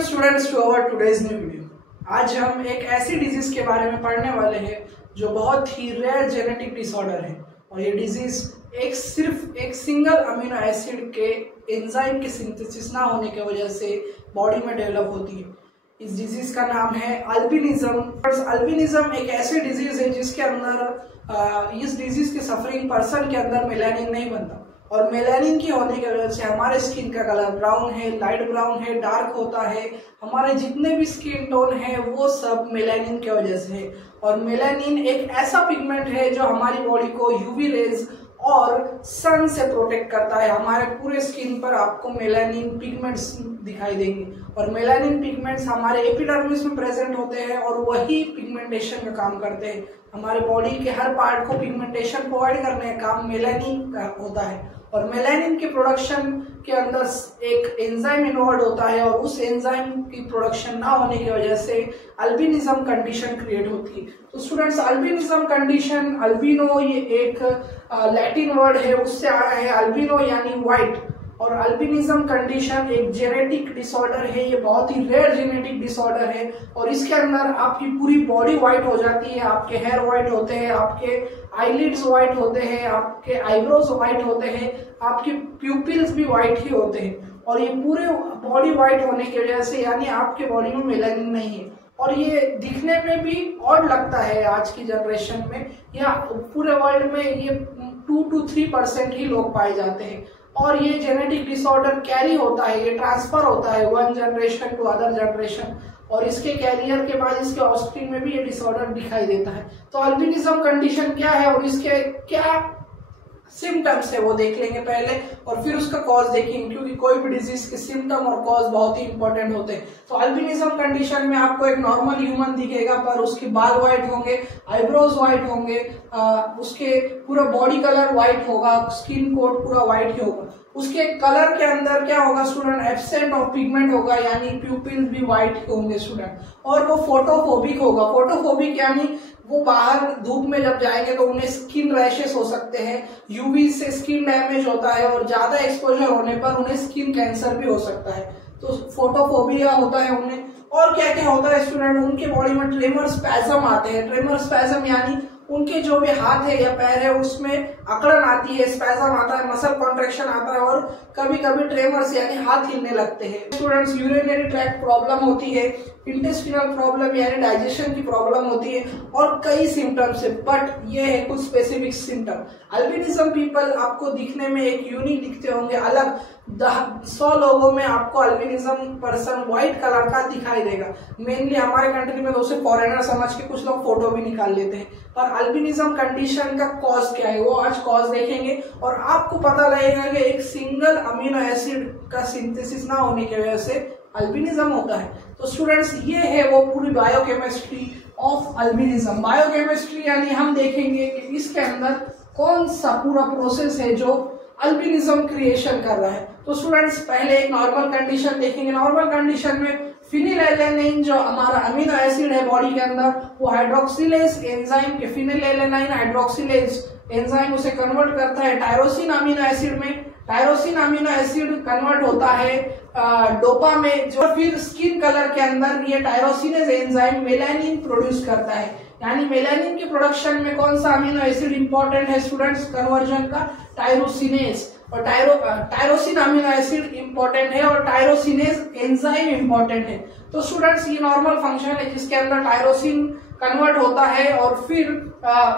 Welcome students to our today's new video. आज हम एक ऐसी डिजीज के बारे में पढ़ने वाले हैं जो बहुत ही रेयर जेनेटिक डिसऑर्डर है और ये डिजीज सिर्फ एक सिंगल अमीनो एसिड के एंजाइम के सिंथेसिस ना होने की वजह से बॉडी में डेवलप होती है। इस डिजीज का नाम है अल्बिनिज्म। अल्बिनिज्म एक ऐसी डिजीज है जिसके अंदर इस डिजीज के सफरिंग पर्सन के अंदर मेलानिन नहीं बनता और मेलानिन की होने की वजह से हमारे स्किन का कलर ब्राउन है, लाइट ब्राउन है, डार्क होता है। हमारे जितने भी स्किन टोन है वो सब मेलानिन की वजह से है और मेलानिन एक ऐसा पिगमेंट है जो हमारी बॉडी को यूवी रेज और सन से प्रोटेक्ट करता है। हमारे पूरे स्किन पर आपको मेलानिन पिगमेंट्स दिखाई देंगे और मेलानिन पिगमेंट्स हमारे एपिडर्मिस में प्रेजेंट होते हैं और वही पिगमेंटेशन का काम करते हैं। हमारे बॉडी के हर पार्ट को पिगमेंटेशन प्रोवाइड करने का काम मेलानिन का होता है और मेलानिन के प्रोडक्शन के अंदर एक एंजाइम इन्वॉल्व होता है और उस एंजाइम की प्रोडक्शन ना होने की वजह से अल्बिनिज्म कंडीशन क्रिएट होती है। तो स्टूडेंट्स, अल्बिनिज्म कंडीशन, अल्बिनो ये एक लैटिन वर्ड है, उससे आया है। अल्बिनो यानी व्हाइट और अल्बिनिज्म कंडीशन एक जेनेटिक डिसऑर्डर है। ये बहुत ही रेयर जेनेटिक डिसऑर्डर है और इसके अंदर आपकी पूरी बॉडी व्हाइट हो जाती है। आपके हेयर व्हाइट होते हैं, आपके आईलिड्स व्हाइट होते हैं, आपके आईब्रोज व्हाइट होते हैं, आपके प्यूपिल्स भी व्हाइट ही होते हैं और ये पूरे बॉडी व्हाइट होने की वजह से यानी आपके बॉडी में मेलानिन नहीं है और ये दिखने में भी ऑड लगता है। आज की जनरेशन में या पूरे वर्ल्ड में ये 2 to 3% ही लोग पाए जाते हैं और ये जेनेटिक डिसऑर्डर कैरी होता है, ये ट्रांसफर होता है one generation to other generation और इसके कैरियर के बाद इसके ऑफस्प्रिंग में भी ये डिसऑर्डर दिखाई देता है। तो अल्बिनिज्म कंडीशन क्या है और इसके क्या सिम्टम्स है वो देख लेंगे पहले और फिर उसका कॉज देखेंगे, क्योंकि कोई भी डिजीज के सिम्टम और कॉज बहुत ही इंपॉर्टेंट होते हैं। तो अल्बिनिज्म कंडीशन में आपको एक नॉर्मल ह्यूमन दिखेगा पर उसके बाल व्हाइट होंगे, आईब्रोज व्हाइट होंगे, उसके पूरा बॉडी कलर व्हाइट होगा, स्किन कोड पूरा व्हाइट ही होगा। उसके कलर के अंदर क्या होगा स्टूडेंट, एब्सेंट ऑफ पिगमेंट होगा यानी प्यूपिल भी व्हाइट होंगे स्टूडेंट और वो फोटोफोबिक होगा। फोटोफोबिक यानी वो बाहर धूप में जब जाएंगे तो उन्हें स्किन रैशेस हो सकते हैं, यूवी से स्किन डैमेज होता है और ज्यादा एक्सपोजर होने पर उन्हें स्किन कैंसर भी हो सकता है। तो फोटोफोबिया होता है उन्हें। और क्या क्या होता है स्टूडेंट, उनके बॉडी में ट्रेमर स्पैज्म आते हैं। ट्रेमर स्पैज्म यानी उनके जो भी हाथ है या पैर है उसमें अकड़न आती है, स्पैज्म आता है, मसल कॉन्ट्रैक्शन आता है और कभी कभी ट्रेमर्स यानी हाथ हिलने लगते हैं। स्टूडेंट्स, यूरिनरी ट्रैक्ट प्रॉब्लम होती है, इंटेस्टिनल प्रॉब्लम यानी डाइजेशन की प्रॉब्लम होती है और कई सिम्टम्स है, बट ये है कुछ स्पेसिफिक सिम्टम। अल्बिनिज्म पीपल आपको दिखने में एक यूनिक दिखते होंगे, अलग 100 लोगों में आपको अल्बिनिज्म पर्सन व्हाइट कलर का दिखाई देगा। मेनली हमारे कंट्री में तो उसे फॉरेनर समझ के कुछ लोग फोटो भी निकाल लेते हैं, पर अल्बिनिज्म कंडीशन का कॉज क्या है वो आज कॉज देखेंगे और आपको पता लगेगा कि एक सिंगल अमीनो एसिड का सिंथेसिस ना होने की वजह से अल्बिनिज्म होता है। तो स्टूडेंट्स, ये है वो पूरी बायोकेमिस्ट्री ऑफ अल्बिनिज्म। बायोकेमिस्ट्री यानी हम देखेंगे कि इसके अंदर कौन सा पूरा प्रोसेस है जो अल्बिनिज्म क्रिएशन कर रहा है। तो स्टूडेंट्स, पहले एक नॉर्मल कंडीशन देखेंगे। नॉर्मल कंडीशन में फिनिलएलेनाइन जो हमारा अमीनो एसिड है बॉडी के अंदर वो हाइड्रोक्सिलेज एंजाइम के फिनिलएलेनाइन हाइड्रोक्सिलेज एंजाइम उसे कन्वर्ट करता है टायरोसिन अमीनो एसिड में। टायरोसिन अमीनो एसिड कन्वर्ट होता है डोपा में, जो फिर स्किन कलर के अंदर ये टायरोसिनेज एंजाइम मेलानिन प्रोड्यूस करता है। यानी मेलानिन के प्रोडक्शन में कौन सा अमीनो एसिड इंपॉर्टेंट है स्टूडेंट्स, कन्वर्जन का टायरोसिनेज और टायरोसिन अमीनो एसिड इंपॉर्टेंट है और टायरोसिनेज एंजाइम इंपॉर्टेंट है। तो स्टूडेंट्स, ये नॉर्मल फंक्शन है जिसके अंदर टायरोसिन कन्वर्ट होता है और फिर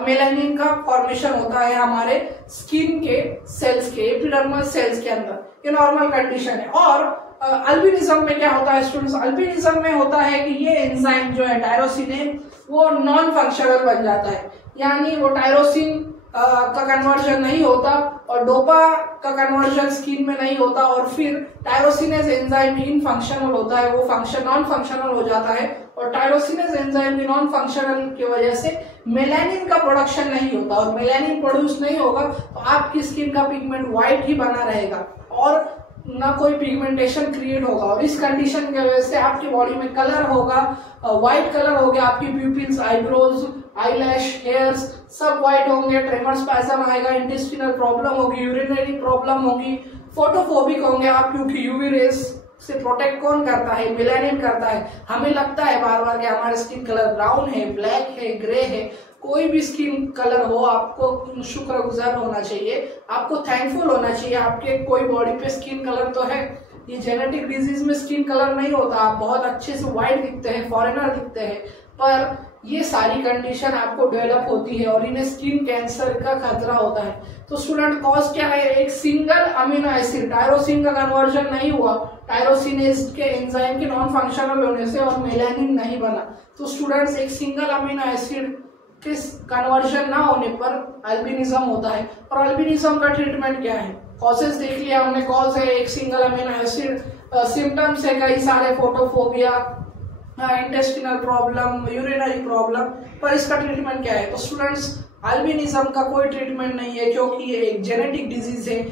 मेलानिन का फॉर्मेशन होता है हमारे स्किन के सेल्स के एपिडर्मल सेल्स के अंदर। ये नॉर्मल कंडीशन है। और अल्बिनिज्म में क्या होता है स्टूडेंट्स, अल्बिनिज्म में होता है कि ये एंजाइम जो है टायरोसिनेज वो नॉन फंक्शनल बन जाता है, यानी वो टायरोसिन का कन्वर्जन नहीं होता और डोपा का कन्वर्जन स्किन में नहीं होता और फिर टायरोसिनेज एंजाइम इन फंक्शनल होता है, वो फंक्शन नॉन फंक्शनल हो जाता है और टायरोसिनेज एंजाइम की नॉन फंक्शनल की वजह से मेलानिन का प्रोडक्शन नहीं होता और मेलानिन प्रोड्यूस नहीं होगा तो आपकी स्किन का पिगमेंट व्हाइट ही बना रहेगा और ना कोई पिगमेंटेशन क्रिएट होगा और इस कंडीशन की वजह से आपकी बॉडी में कलर होगा, व्हाइट कलर हो गया, आपकी प्यूपिल्स, आईब्रोज, आईलैश, हेयर्स सब व्हाइट होंगे, ट्रेमर स्पैज्म आएगा, इंटेस्टिनल प्रॉब्लम होगी, यूरिनरी प्रॉब्लम होगी, फोटोफोबिक होंगे आप क्योंकि यूवी रेस से प्रोटेक्ट कौन करता है? मेलानिन करता है। हमें लगता है बार बार कि हमारा स्किन कलर ब्राउन है, ब्लैक है, ग्रे है, कोई भी स्किन कलर हो, आपको शुक्रगुजार होना चाहिए, आपको थैंकफुल होना चाहिए। आपके कोई बॉडी पे स्किन कलर तो है। ये जेनेटिक डिजीज में स्किन कलर नहीं होता, आप बहुत अच्छे से व्हाइट दिखते हैं, फॉरेनर दिखते हैं, पर ये सारी कंडीशन आपको डेवलप होती है और इन्हें स्किन कैंसर का खतरा होता है। तो स्टूडेंट कॉज क्या है? एक सिंगल अमीनो एसिड टायरोसिन का कन्वर्जन नहीं हुआ, टायरोसिनेज के एंजाइम के नॉन फंक्शनल होने से, और मेलानिन नहीं बना। तो स्टूडेंट्स एक सिंगल अमीनो एसिड के कन्वर्जन ना होने पर अल्बिनिज्म होता है। और अल्बिनिज्म का ट्रीटमेंट क्या है? कॉजेस देख लिया हमने, कॉज है एक सिंगल अमीनो एसिड, सिम्टम्स है कई सारे, photophobia, intestinal problem, urinary problem, पर इसका ट्रीटमेंट क्या है? तो स्टूडेंट्स अल्बिनिज्म का कोई ट्रीटमेंट नहीं है, क्योंकि ये एक जेनेटिक डिजीज है।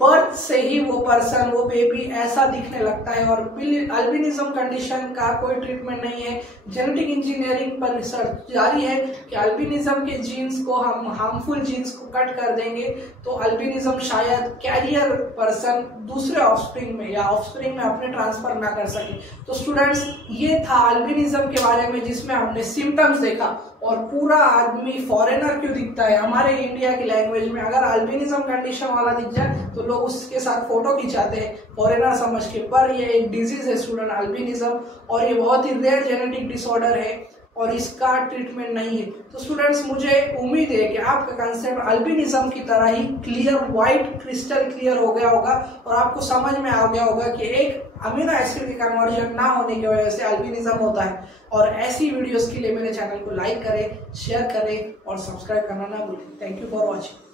बर्थ से ही वो पर्सन, वो बेबी ऐसा दिखने लगता है, और अल्बिनिज्म कंडीशन का कोई ट्रीटमेंट नहीं है। जेनेटिक इंजीनियरिंग पर रिसर्च जारी है कि अल्बिनिज्म के जीन्स को हम हार्मफुल जीन्स को कट कर देंगे तो अल्बिनिज्म शायद कैरियर पर्सन दूसरे ऑफस्प्रिंग में या ऑफस्प्रिंग में अपने ट्रांसफर ना कर सके। तो स्टूडेंट्स ये था अल्बिनिज्म के बारे में, जिसमें हमने सिम्टम्स देखा और पूरा आदमी फॉरेनर क्यों दिखता है। हमारे इंडिया की लैंग्वेज में अगर अल्बिनिज्म कंडीशन वाला दिख जाए तो लोग उसके साथ फोटो खिंचाते हैं फॉरेनर समझ के, पर ये एक डिजीज है स्टूडेंट अल्बिनिज्म, और ये बहुत ही रेयर जेनेटिक डिसऑर्डर है और इसका ट्रीटमेंट नहीं है। तो स्टूडेंट्स मुझे उम्मीद है कि आपका कंसेप्ट अल्बिनिज्म की तरह ही क्लियर, व्हाइट क्रिस्टल क्लियर हो गया होगा और आपको समझ में आ गया होगा कि एक अमीनो एसिड के कन्वर्जन ना होने की वजह से अल्बिनिज्म होता है। और ऐसी वीडियोस के लिए मेरे चैनल को लाइक करें, शेयर करें और सब्सक्राइब करना ना भूलें। Thank you for watching.